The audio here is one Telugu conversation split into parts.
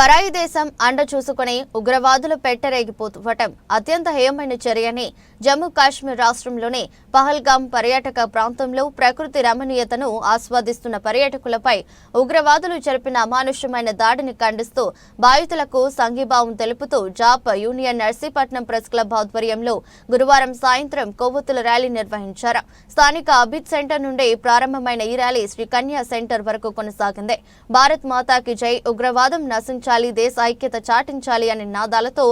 పరాయి దేశం అండ చూసుకుని ఉగ్రవాదులు పెట్టరేగిపోవటం అత్యంత హేయమైన చర్యని జమ్మూ కాశ్మీర్ రాష్ట్రంలోని పహల్గాం పర్యాటక ప్రాంతంలో ప్రకృతి రమణీయతను ఆస్వాదిస్తున్న పర్యాటకులపై ఉగ్రవాదులు జరిపిన అమానుష్యమైన దాడిని ఖండిస్తూ బాధితులకు సంఘీభావం తెలుపుతూ JAP union Narsipatnam press club ఆధ్వర్యంలో గురువారం సాయంత్రం కొవ్వొత్తుల ర్యాలీ నిర్వహించారు. స్థానిక అభిత్ సెంటర్ నుండి ప్రారంభమైన ఈ ర్యాలీ శ్రీకన్యా సెంటర్ వరకు కొనసాగింది. భారత్ మాతాకి జై. ఉగ్రవాదం నశించాలి దేశ ఐక్యత చాటించాలి అనే నాదాలతో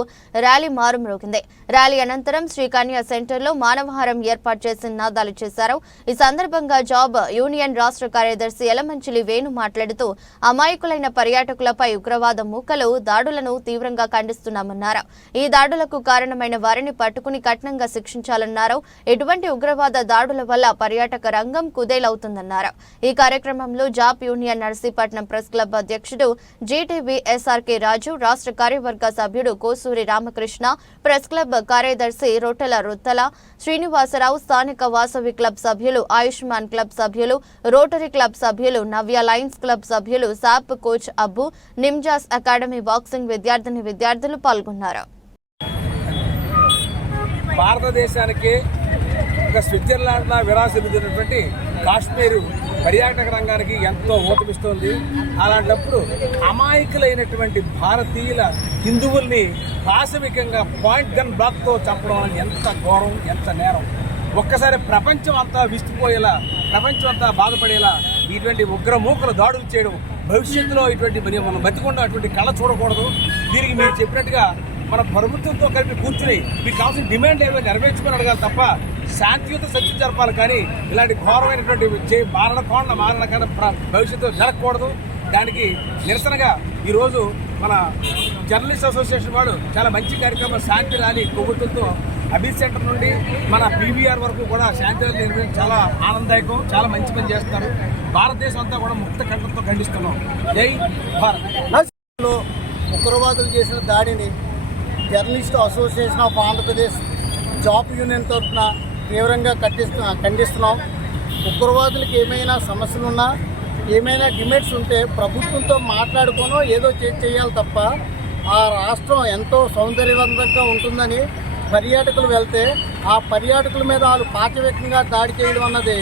ర్యాలీ మారుమ్రోగింది. ర్యాలీ అనంతరం శ్రీ సెంటర్ సెంటర్లో మానవహారం ఏర్పాటు చేసి నాదాలు చేశారు. ఈ సందర్భంగా జాబ్ యూనియన్ రాష్ట్ర కార్యదర్శి ఎలమంచిలి వేణు మాట్లాడుతూ అమాయకులైన పర్యాటకులపై ఉగ్రవాద మూకలు దాడులను తీవ్రంగా ఖండిస్తున్నామన్నారు. ఈ దాడులకు కారణమైన వారిని పట్టుకుని కఠినంగా శిక్షించాలన్నారు. ఎటువంటి ఉగ్రవాద దాడుల వల్ల పర్యాటక రంగం కుదేలవుతుందన్నారు. ఈ కార్యక్రమంలో JAP union Narsipatnam press club అధ్యక్షుడు జీటీవీ ఎస్ఆర్కే రాజు రాష్ట్ర కార్యవర్గ సభ్యుడు కోసూరి రామకృష్ణ ప్రెస్ క్లబ్ కార్యదర్శి రొట్టెల రుత్తల శ్రీనివాసరావు స్థానిక వాసవి క్లబ్ సభ్యులు ఆయుష్మాన్ క్లబ్ సభ్యులు రోటరీ క్లబ్ సభ్యులు నవ్య లయన్స్ క్లబ్ సభ్యులు SAAP coach Abbu Nimjas academy boxing విద్యార్థిని విద్యార్థులు పాల్గొన్నారు. భారతదేశానికి ఒక స్విట్జర్లాండ్లా విరాసిల్లుతున్నటువంటి కాశ్మీరు పర్యాటక రంగానికి ఎంతో ఊతమిస్తోంది. అలాంటప్పుడు అమాయకులైనటువంటి భారతీయుల హిందువుల్ని పాశవికంగా పాయింట్ గన్ బ్లాక్తో చంపడం ఎంత ఘోరం ఎంత నేరం. ఒక్కసారి ప్రపంచం అంతా విస్తుపోయేలా ప్రపంచం అంతా బాధపడేలా ఇటువంటి ఉగ్రమూకలు దాడులు చేయడం భవిష్యత్తులో ఇటువంటి మరి మనం బతికుండా అటువంటి కళ చూడకూడదు. దీనికి మీరు చెప్పినట్టుగా మన ప్రభుత్వంతో కలిపి కూర్చుని మీకు కావాల్సిన డిమాండ్ ఏమైనా నెరవేర్చుకుని అడగాలి తప్ప శాంతియుత చర్చ జరపాలి కానీ ఇలాంటి ఘోరమైనటువంటి చే- మారణకాండ భవిష్యత్తు జరగకూడదు. దానికి నిరసనగా ఈరోజు మన జర్నలిస్ట్ అసోసియేషన్ వాడు చాలా మంచి కార్యక్రమం శాంతి ర్యాలీ కొవ్వొత్తులతో అబీ సెంటర్ నుండి మన పీవీఆర్ వరకు కూడా శాంతి ర్యాలీ నిర్వహించడం చాలా ఆనందదాయకం చాలా మంచి పని చేస్తారు. భారతదేశం అంతా కూడా ముక్త కంఠంతో ఖండిస్తున్నాం. జై భారత్. ఉగ్రవాదులు చేసిన దాడిని journalist association of Andhra Pradesh JAP union తరఫున తీవ్రంగా కట్టిస్తు ఖండిస్తున్నాం. ఉగ్రవాదులకు ఏమైనా సమస్యలున్నా ఏమైనా డిమాండ్స్ ఉంటే ప్రభుత్వంతో మాట్లాడుకోనో ఏదో చేయాలి తప్ప ఆ రాష్ట్రం ఎంతో సౌందర్యవంతంగా ఉంటుందని పర్యాటకులు వెళ్తే ఆ పర్యాటకుల మీద వాళ్ళు పాచవ్యక్తంగా దాడి చేయడం అన్నది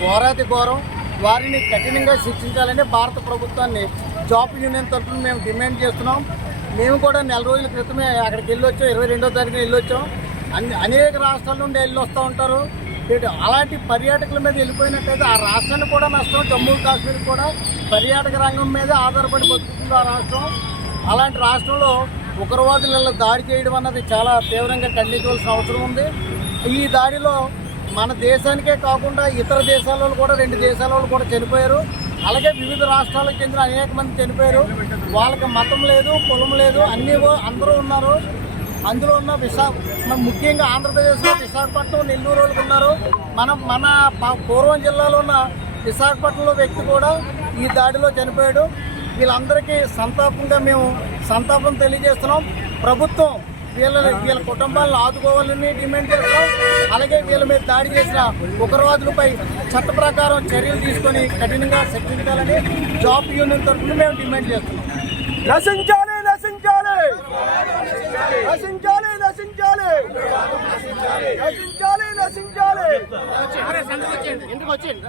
ఘోరాతి ఘోరం. వారిని కఠినంగా శిక్షించాలని భారత ప్రభుత్వాన్ని జాబ్ యూనియన్ తరఫున మేము డిమాండ్ చేస్తున్నాం. మేము కూడా నెల రోజుల క్రితమే అక్కడికి వెళ్ళొచ్చాం. ఇరవై రెండో తారీఖున వెళ్ళొచ్చాం. అన్ని అనేక రాష్ట్రాల నుండి వెళ్ళి వస్తూ ఉంటారు. అలాంటి పర్యాటకుల మీద వెళ్ళిపోయినట్టయితే ఆ రాష్ట్రానికి కూడా నష్టం జమ్మూ కాశ్మీర్ కూడా పర్యాటక రంగం మీద ఆధారపడి బతుకుతుంది ఆ రాష్ట్రం. అలాంటి రాష్ట్రంలో ఉగ్రవాదుల దాడి చేయడం అన్నది చాలా తీవ్రంగా ఖండించవలసిన అవసరం ఉంది. ఈ దాడిలో మన దేశానికే కాకుండా ఇతర దేశాల వాళ్ళు కూడా రెండు దేశాల వాళ్ళు కూడా చనిపోయారు. అలాగే వివిధ రాష్ట్రాలకు చెందిన అనేక మంది చనిపోయారు. వాళ్ళకి మతం లేదు కులం లేదు అన్నీ అందరూ ఉన్నారు. అందులో ఉన్న విశా ముఖ్యంగా ఆంధ్రప్రదేశ్లో విశాఖపట్నం నెల్లూరు వాళ్ళు ఉన్నారు. మనం మన ప- పూర్వం జిల్లాలో ఉన్న విశాఖపట్నంలో వ్యక్తి కూడా ఈ దాడిలో చనిపోయాడు. వీళ్ళందరికీ సంతాపంగా మేము సంతాపం తెలియజేస్తున్నాం. ప్రభుత్వం వీళ్ళ వీళ్ళ కుటుంబాలను ఆదుకోవాలని డిమాండ్ చేస్తాం అలాగే వీళ్ళ మీద దాడి చేసిన ఉగ్రవాదులపై చట్ట ప్రకారం చర్యలు తీసుకొని కఠినంగా శిక్షించాలని జాబ్ యూనియన్ తరఫున మేము డిమాండ్ చేస్తున్నాం నశించాలి నశించాలి నశించాలి నశించాలి నశించాలి. నశించాలి ఎందుకు వచ్చింది